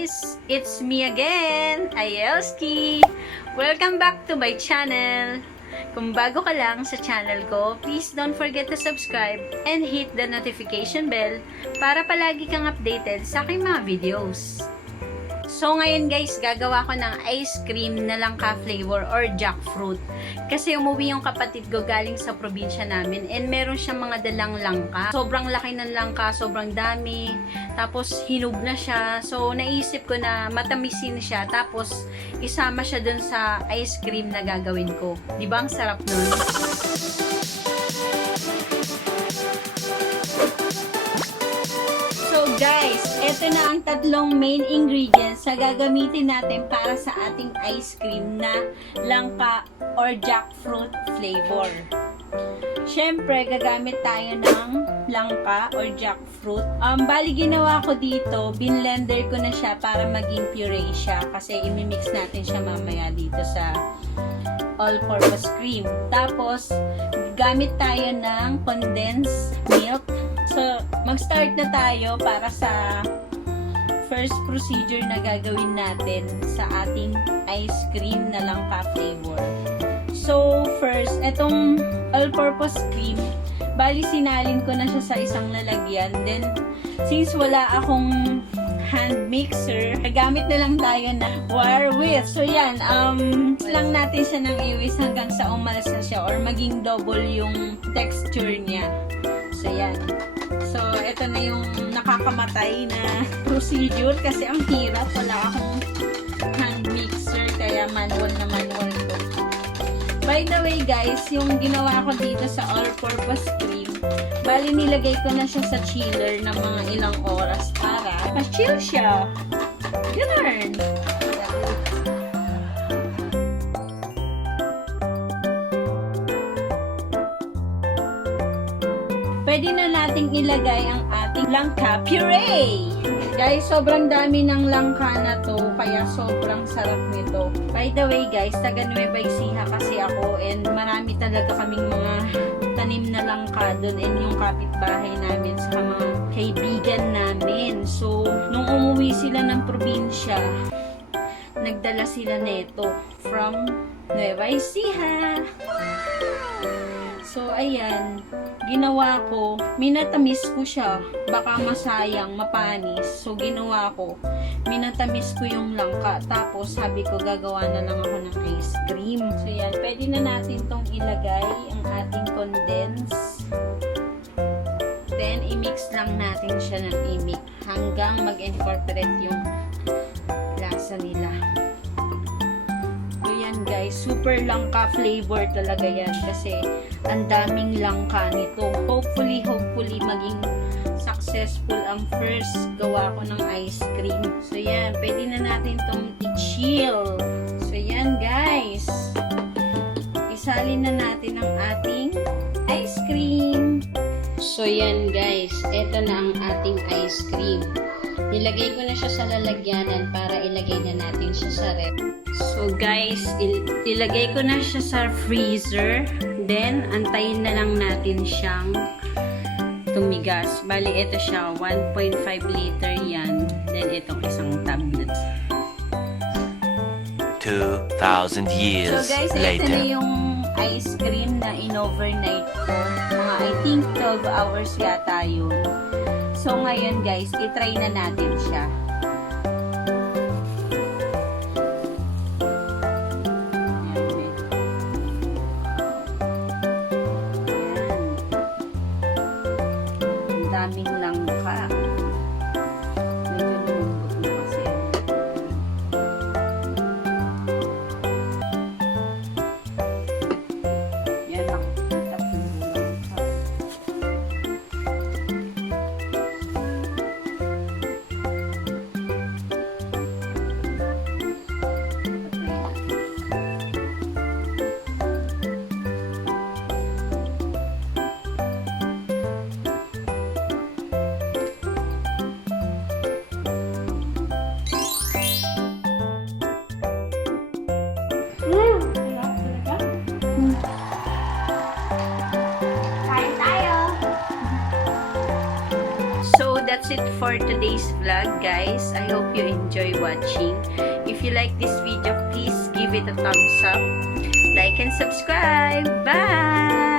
guys! It's me again, Aelskie! Welcome back to my channel! Kung bago ka lang sa channel ko, please don't forget to subscribe and hit the notification bell para palagi kang updated sa aking mga videos. So ngayon guys, gagawa ko ng ice cream na langka flavor or jackfruit. Kasi umuwi yung kapatid ko galing sa probinsya namin and meron siyang mga dalang langka. Sobrang laki ng langka, sobrang dami. Tapos hinug na siya. So naisip ko na matamisin siya. Tapos isama siya dun sa ice cream na gagawin ko. Di ba ang sarap nun? So guys, eto na ang tatlong main ingredients na gagamitin natin para sa ating ice cream na langka or jackfruit flavor. Siyempre, gagamit tayo ng langka or jackfruit. Bali ginawa ko dito, binlender ko na siya para maging puree siya kasi imimix natin siya mamaya dito sa all-purpose cream. Tapos, gamit tayo ng condensed milk. So, mag-start na tayo para sa first procedure na gagawin natin sa ating ice cream na langka flavor. So, first, etong all-purpose cream, bali sinalin ko na siya sa isang lalagyan. Then, since wala akong hand mixer, gamit na lang tayo na wire whisk. So, yan, lang natin siya ng iwis hanggang sa umalas na siya or maging double yung texture niya. So, yan. So, ito na yung nakakamatay na procedure kasi ang hirap. Wala akong hand mixer kaya manual na manual ko. By the way guys, yung ginawa ko dito sa all-purpose cream, bali nilagay ko na siya sa chiller ng mga ilang oras para ma-chill siya. Ganun! Pwede na nating ilagay ang ating langka puree. Guys, sobrang dami ng langka na to, kaya sobrang sarap nito. By the way guys, taga Nueva Ecija kasi ako and marami talaga kaming mga tanim na langka doon and yung kapitbahay namin sa mga kaibigan namin. So, nung umuwi sila ng probinsya, nagdala sila neto from Nueva Ecija. So, ayan. Ginawa ko, minatamis ko siya. Baka masayang, mapanis. So, ginawa ko, minatamis ko yung langka. Tapos, sabi ko, gagawa na lang ako ng ice cream. So, yan. Pwede na natin tong ilagay, ang ating condense. Then, i-mix lang natin siya ng i-mix hanggang mag-incorporate yung lasa nila. Guys, super langka flavor talaga yan kasi ang daming langka nito. Hopefully maging successful ang first gawa ko ng ice cream. So yan, pwede na natin itong i-chill. So yan guys, isalin na natin ang ating ice cream. So yan guys, eto na ang ating ice cream. Nilagay ko na siya sa lalagyanan para ilagay na natin siya sa ref. So guys, ilagay ko na siya sa freezer. Then, antayin na lang natin siyang tumigas. Bali, ito siya. 1.5 liter yan. Then, itong isang tablet. 2,000 years so guys, later. ito na yung ice cream na in-overnight ko. Mga I think 12 hours yata yun. So, ngayon guys, itry na natin siya. Daming langka. Medyo lumambot na kasi. Yan, nakikita po yung langka. today's vlog, guys. I hope you enjoy watching. If you like this video, please give it a thumbs up, like, and subscribe. Bye!